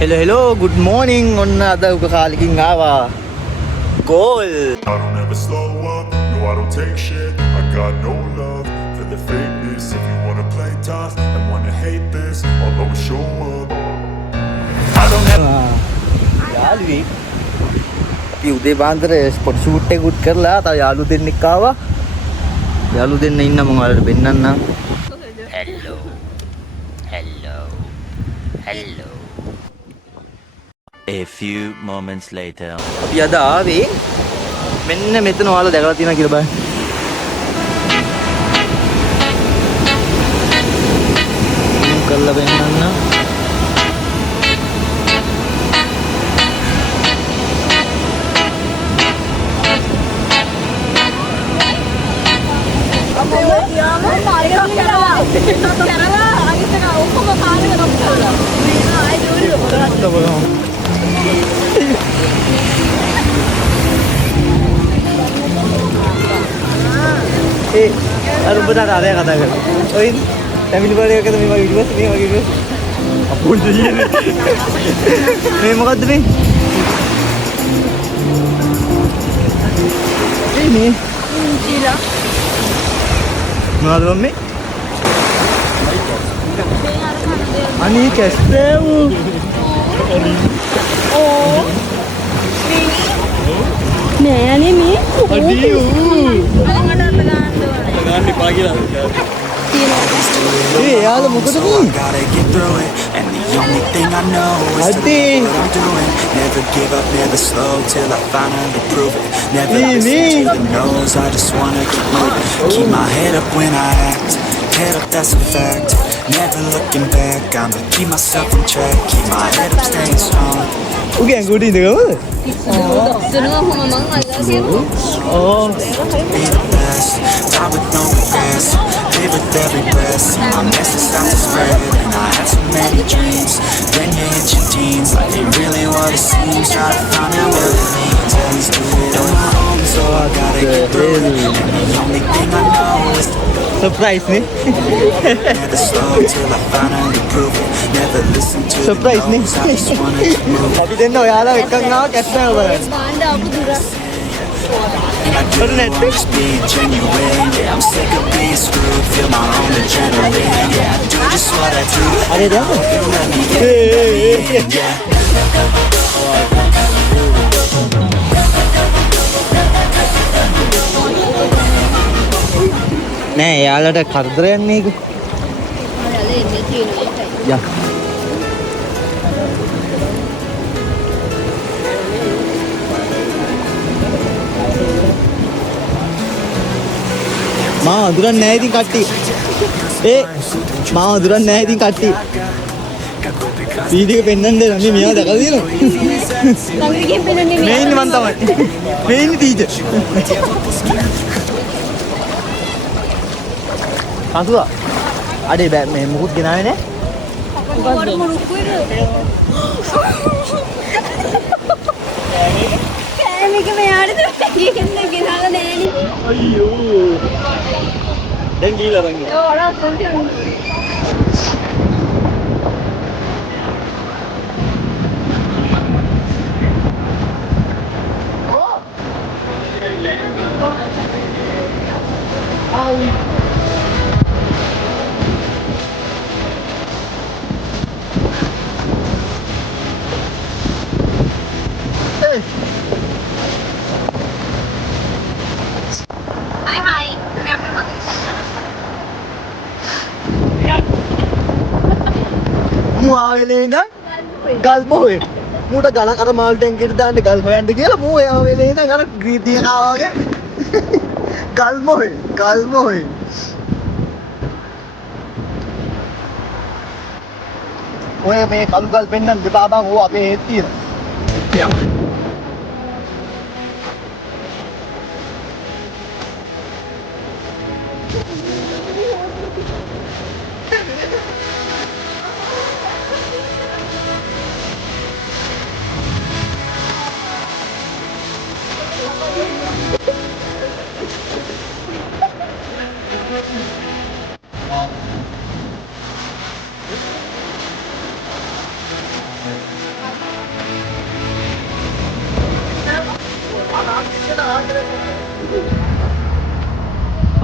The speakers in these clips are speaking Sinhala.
hello good morning ඔන්න අද උක කාලෙකින් ආවා goal I don't ever slow up, no I don't take shit. I got no love for the fakeness. If you wanna play tough and wanna hate this, I'll always show up. I don't ever යාළුවේ අපි උදේ පාන්දර ස්පොට් ෂූට් එකකුත් කරලා තව යාළු දෙන්නෙක් ආවා යාළු දෙන්න ඉන්න මම ඔයාලට පෙන්නන්නම් hello A few moments later. අපි අද ආවේ මෙන්න මෙතන ඔයාලා දැකලා තියෙනවා කියලා බලන්න. කල්ලා වෙන්නන්න. අර උඹට අර අරයා කතා කරලා. ඔය ෆැමිලි බර්ඩ් එකකද මේ වගේ විදිහට මේ වගේ විදිහට. අපෝ දෙයියනේ. මේ මොකද්ද මේ? මේ චීලා. මොනවද මේ? අනේ කැස්ටර්. ඕ. නෑ අනේ මේ. අඩියු. Hey, yaala මොකද මේ? Gotta get through it, and the only thing I know is to Adi. love what I'm doing. Never give up, never slow till I finally prove it. Never Hey, listen me. to the no's, I just wanna keep moving. Keep my head up when I act, head up that's a fact. Never looking back, I'ma keep myself on track. Keep my head up, staying strong. උගේ අඟුඩි ඉඳගමද? ඕ. Be the best, die with no regrets. Live with every breath. See my message start to spread, and I had so many dreams. Then you hit your teens, life ain't really what it seems. Try to find out what it means. Always do it on my own, so I gotta get through it. And the only thing I know is Surprise නේ. never slow till I finally prove it. Never listen to Surprise the නේ. no's, I just wanna keep moving. අපි දෙන්න ඔයාලා එක්කන් ආව කැස්ටර් බලන්න. And I do Put it in. I'm just being genuine. Yeah, I'm sick of being screwed. Feel my own adrenaline. Yeah, I do just what I do. අරේ දැන්. You let me A in. Yeah. නෑ එයාලට කරදරයක් නේ ඒක. යා. මාව අඳුරන්නේ නැහැ ඉතින් කට්ටිය. මාව අඳුරන්නේ නැහැ ඉතින් කට්ටිය. වීඩියෝ පෙන්නන්න දෙන්න මේ මෙයාව දැකලා තියෙනවද? මේ ඉන්නේ මන් තමයි. මේ ඉන්නේ ටීචර්. අසුවා. අඩේ බෑ මේ මුකුත් ගෙනාවේ නෑ. කෑමික මෙයාට දෙන්නේ ගෙනල්ලා නෑනේ. අයියෝ. දැන් ගිහලා රංගි. ඔයාලා කොන්ටියුන්. මුවාවෙලේ ඉඳන් ගල් මොහේ මූට ගලක් අර මාල් ටැංකියට දාන්න ගල් හොයන්න කියලා මූ එයා වෙලේ ඉඳන් අර ග්‍රීතිය කාවාගේ ගල් මොහේ ඔය මේ කළු ගල් පෙන්නන්න දෙපා බං ඕ අපේ හේත් තියෙන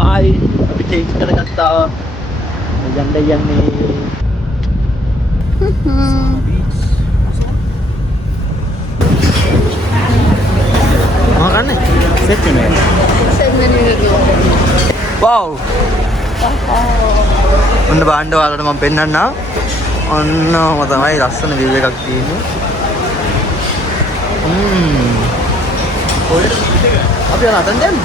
Hi, අපි චේන්ජ් කරගත්තා. යන්න යන්නේ. Makan set ni. Wow. ඔන්න බාණ්ඩ ඔයාලට මම පෙන්නන්නම්. ඔන්නම තමයි ලස්සන view එකක් තියෙන්නේ. කොහෙද අපි යන අතෙන් දැන්?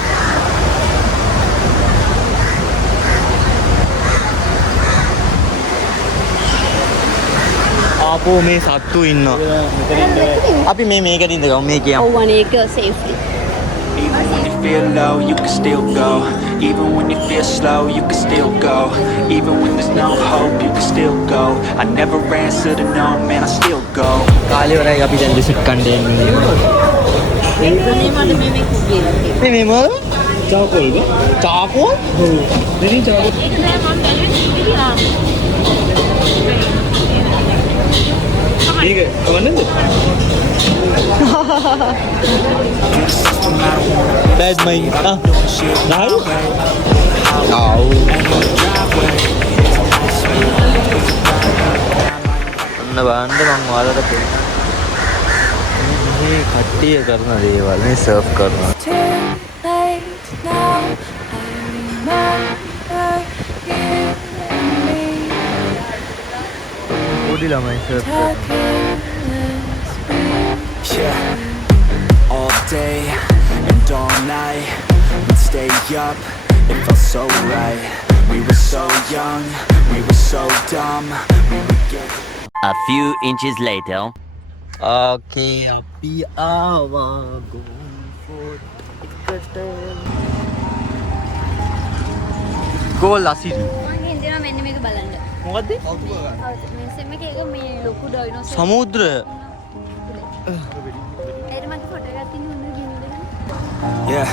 ආපෝ මේ සත්තු ඉන්නවා. අපි මේකට ඉඳගමු මේ කියමු. Oh, one acre safely. Even when you feel low, you can still go. Even when you feel slow, you can still go. Even when there's no hope, you can still go. I never answer to no, man, I still go. කාලේ වරයි අපි දැන් විසිට් කණ්ඩ යන්නේ. මේ මොකද? චාකෝල්ද? චාකෝල්? ඔව්. දෙනින් චාකෝල්. ඒක වන්නද? Bad my now? Ow. අන්න බලන්න මම ඔයාලට පෙන්නනවා. මේ කට්ටිය කරන දේවල් මේ සර්ෆ් කරනවා. පොඩි ළමයි සර්ෆ් කරනවා. Yeah, all day and all night we'd stay up, it felt so right. We were so young, we were so dumb, we would get A few inches later. Okay, අපි ආවා ගෝල්ෆෝට් එකට. ගෝල් අසිරි. මම හිතනවා මෙන්න මේක බලන්න. මොකද්ද? මේ සෙම් එකේ ඒක මේ ලොකු ඩයිනෝසර්. සමුද්‍රය. ඒකට මගේ ෆොටෝ එකක් තියෙන හොඳ ගිනියද? Yeah.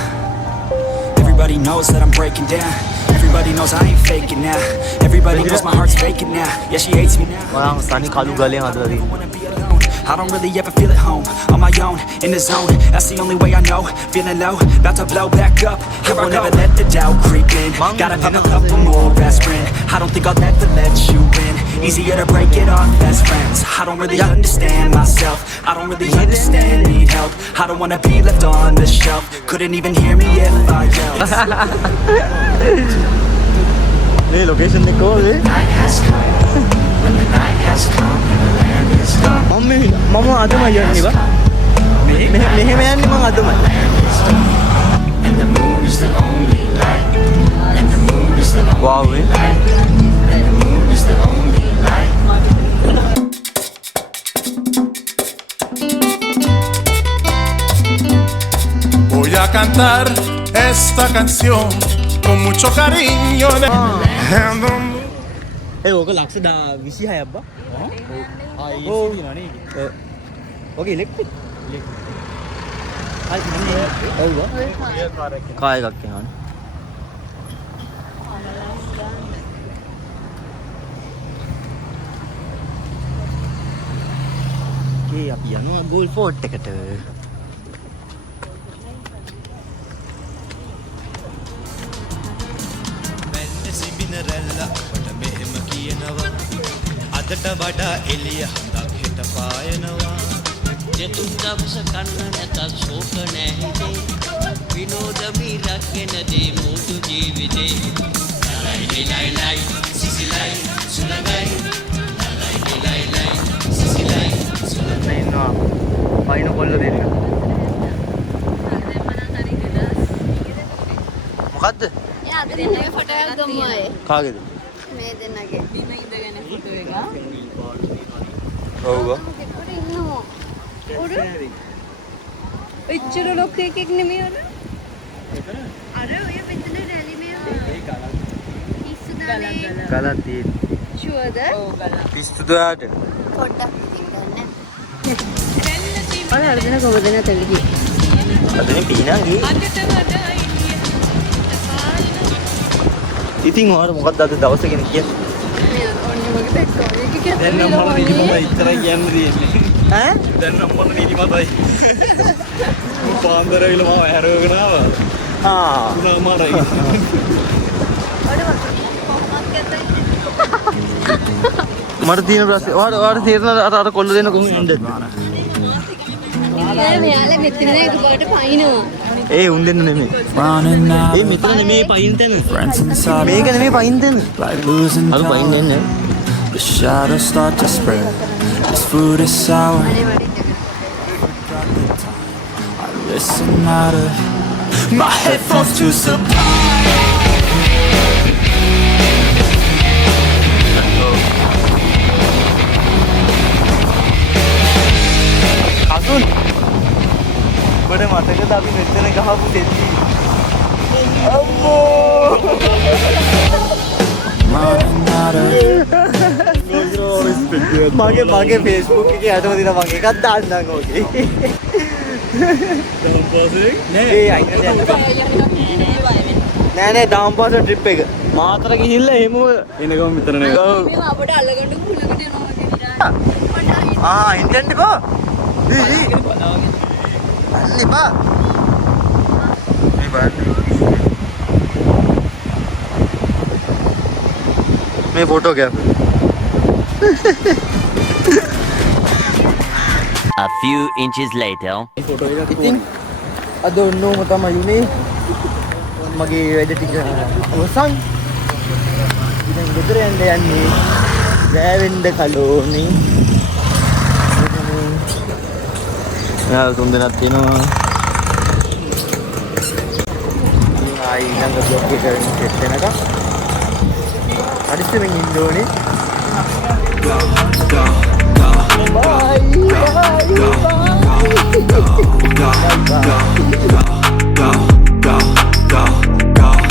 Everybody knows that I'm breaking down. Everybody knows I ain't faking now. Everybody knows my heart's faking now. Yeah, she hates me now. මම තනි කළු ගලෙන් හදලා I තියෙනවා. wanna be alone. I don't really ever feel at home. On my own, in the zone. That's the only way I know. Feeling low, about to blow back up. I won't ever let the doubt creep in. Gotta pop a couple more aspirin. I don't think I'll ever let you in. Easier to break it off best friends. I don't really understand myself. I don't really understand, need help. I don't wanna be left on the shelf. Couldn't even hear me if I yelled. මේ ලොකේෂන් එක කොහොමද? මම අදමයි යන්නේ බා. මෙහෙම යන්නේ මම අදමයි. Wow. Voy a cantar esta canción con mucho cariño. ඕක ලක්ෂ 26ක් බා. ඔව් තියෙනවා නේ. ඔක ඉලෙක්ට්‍රික්. ඔව්. කාය එකක් යනවා. ඒ අපි යනවා ගෝල් ෆෝට් එකට. අදට වඩා එළිය හඳක් හෙට පායනවා දෙතුන් දවස කන්න නැතත් ශෝක නැහිතේ විනෝද මීරක්ගෙන දේ මුතු ජීවිතේ ලයි ලයි ලයි සිසිලයි සුලඟයි ලයි ලයි ලයි සිසිලයි සුලඟයි ඉන්නවා පයින් කොල්ල දෙන්න. මොකද්ද? යා දෙන්නගේ ෆොටෝ එකක් ගමු අය. කාගේද? මේ දෙන්නගේ. බිම ඉඳගෙන ෆොටෝ එක. ඔව්. දෙපොඩ ඉන්නවා. උඩ. එච්චර ලොක් එකක් නෙමෙයි අර. අර ඔය මෙතන රැලි මේ. පිස්සු දානේ. ගලක් තියෙන. ෂුවර්ද? ඔව් ගලක්. පිස්සු දාට. පොඩ්ඩක් ඉතින් ගන්න. අර අරගෙන කොහොමද නැතලි කි. අදනේ පීනා ගියේ. ඉතින් ඔයාලා මොකක්ද අද දවස ගැන කියන්නේ? මේ ඔන්න මගේ බැක්කෝ. ඒක කියන්නේ දැන් නම් මම ඉතරයි කියන්නේ. ඈ? දැන් නම් මම නිදිමතයි. පාන්දර ඇවිල්ලා මාව හැරවගෙන ආවා. ආ. උනාමාරයි. මට තියෙන ප්‍රශ්නේ ඔයාට තේරෙනවද අර කොල්ල දෙන්න කොහොමද එන්නේ? මෙයාලා මෙතන එකපාරට පයින්නවා. ඒ උන් දෙන්න නෙමෙයි. Running out ඒ මෙතන නෙමෙයි පයින් තැන. friends inside මේක නෙමෙයි පයින් තැන. like losing අර පයින් count. එන්නේ. The shadows start to spread. This food is sour. I listen out of my headphones to supply. අසුන්. ඔබට මතකද අපි මෙතන ගහපු දෙවි? අම්මෝ. Running out of මගේ Facebook එකේ යටම දින මම එකක් දාන්නම් ඕකේ. නෑ ඒ අයින් කරලා යන්න බෑ. නෑ ඩවුන් පාස් ට්‍රිප් එක. මාතර ගිහිල්ලා එහෙම එනකම් මෙතන නේ. ඔව්. මේ අපට අල්ලගන්න කුලකට යනවා වගේ ආ ඉන්ටර්නෙට් එපා. ඊ අන්න එපා. මේ බලන්න. මේ photo ගෑප්. A few inches later. ඉතින් අද ඔන්නෝම තමයි උනේ මගේ වැඩ ටික අවසන්. ඉතින් ගෙදර යන්න යන්නේ රැවෙන්න කලෝනේ. තුන් දෙනක් තියෙනවා. ඉතින් ආයි ඊළඟ බ්ලොග් එක සෙට් වෙනකම් හදිස්සියෙන් ඉන්න ඕනේ. Bye.